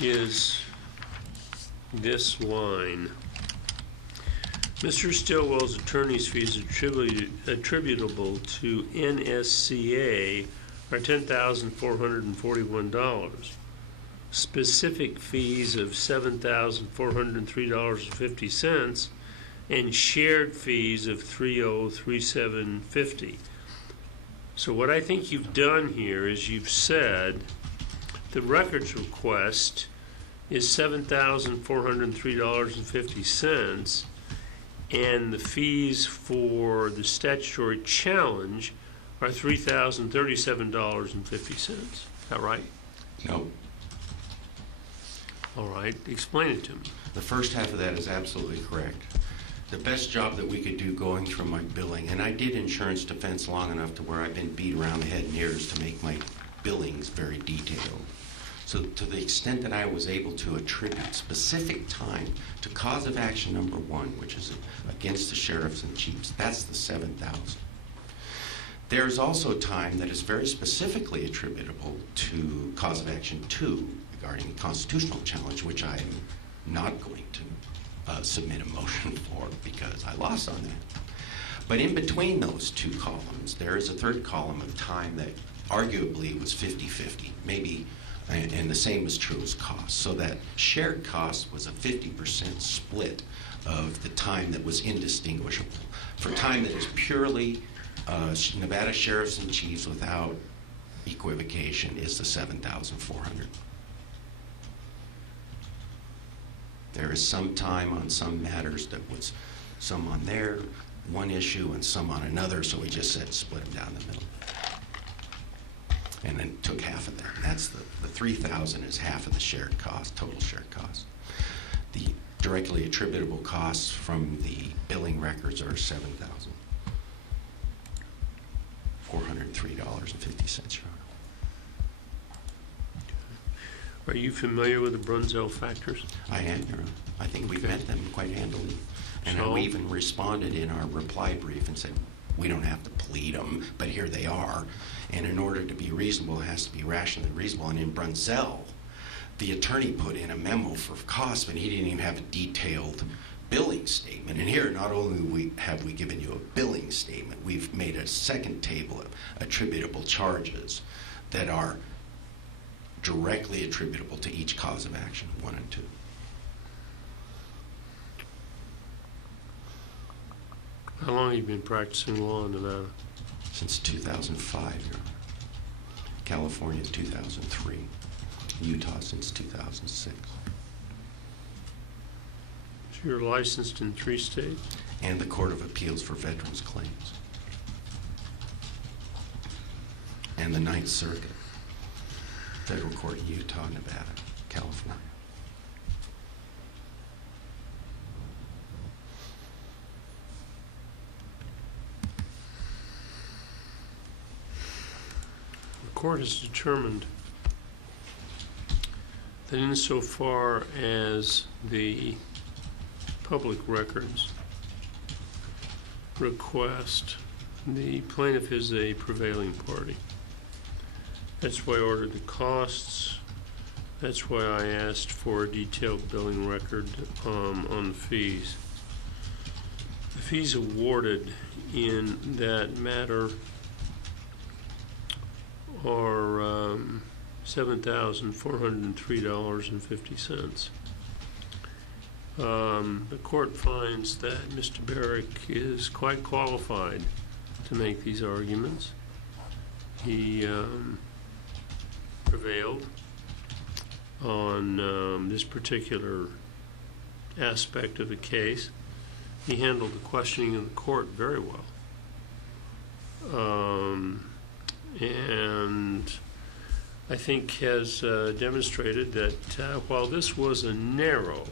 is this line. Mr. Stillwell's attorney's fees attributable to NSCA are $10,441. Specific fees of $7,403.50 and shared fees of $3,037.50. So what I think you've done here is you've said the records request is $7,403.50 and the fees for the statutory challenge are $3,037.50. Is that right? No. All right. Explain it to me. The first half of that is absolutely correct. The best job that we could do going through my billing, and I did insurance defense long enough to where I've been beat around the head and ears to make my billings very detailed. So to the extent that I was able to attribute specific time to cause of action number 1, which is against the sheriffs and chiefs, that's the $7,000. There's also time that is very specifically attributable to cause of action 2, regarding the constitutional challenge, which I am not going to submit a motion for because I lost on that. But in between those two columns, there is a third column of time that arguably was 50-50, maybe, and the same is true as cost. So that shared cost was a 50% split of the time that was indistinguishable. For time that is purely Nevada sheriffs and chiefs without equivocation is the $7,400. There is some time on some matters that was some on there, one issue, and some on another, so we just said split them down the middle. And then took half of that. And that's the $3,000 is half of the shared cost, total shared cost. The directly attributable costs from the billing records are $7,403.50, Your Honor. Are you familiar with the Brunzell factors? I am, Your Honor. I think we've met them quite handily. And So? we even responded in our reply brief and said, we don't have to plead them, but here they are. And in order to be reasonable, it has to be rationally reasonable. And in Brunzell, the attorney put in a memo for costs, but he didn't even have a detailed billing statement. And here, not only have we given you a billing statement, we've made a second table of attributable charges that are directly attributable to each cause of action, 1 and 2. How long have you been practicing law in Nevada? Since 2005, Your Honor. California, 2003. Utah since 2006. So you're licensed in 3 states? And the Court of Appeals for Veterans Claims. And the Ninth Circuit. Federal Court in Utah, Nevada, California. The court has determined that insofar as the public records request, the plaintiff is a prevailing party. That's why I ordered the costs. That's why I asked for a detailed billing record on the fees. The fees awarded in that matter are $7,403.50. The court finds that Mr. Barrick is quite qualified to make these arguments. He prevailed on this particular aspect of the case. He handled the questioning of the court very well. And I think has demonstrated that while this was a narrow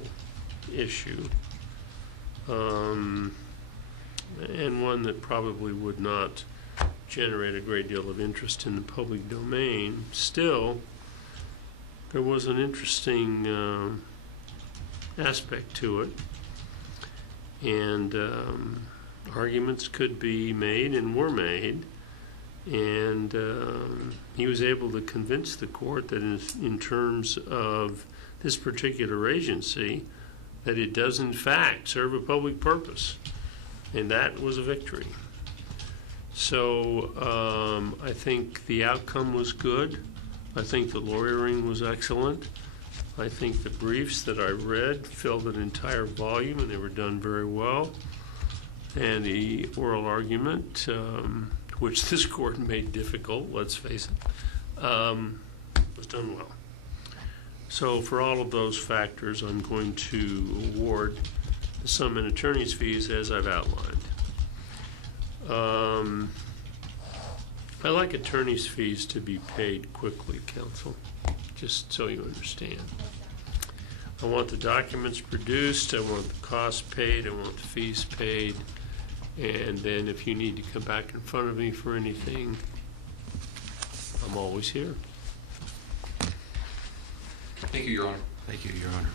issue, and one that probably would not generate a great deal of interest in the public domain, still there was an interesting aspect to it, and arguments could be made and were made, and he was able to convince the court that in terms of this particular agency, that it does in fact serve a public purpose, and that was a victory. So I think the outcome was good. I think the lawyering was excellent. I think the briefs that I read filled an entire volume, and they were done very well. And the oral argument, which this court made difficult, let's face it, was done well. So for all of those factors, I'm going to award the sum in attorney's fees as I've outlined. I like attorney's fees to be paid quickly, counsel, just so you understand. I want the documents produced, I want the costs paid, I want the fees paid, and then if you need to come back in front of me for anything, I'm always here. Thank you, Your Honor. Thank you, Your Honor.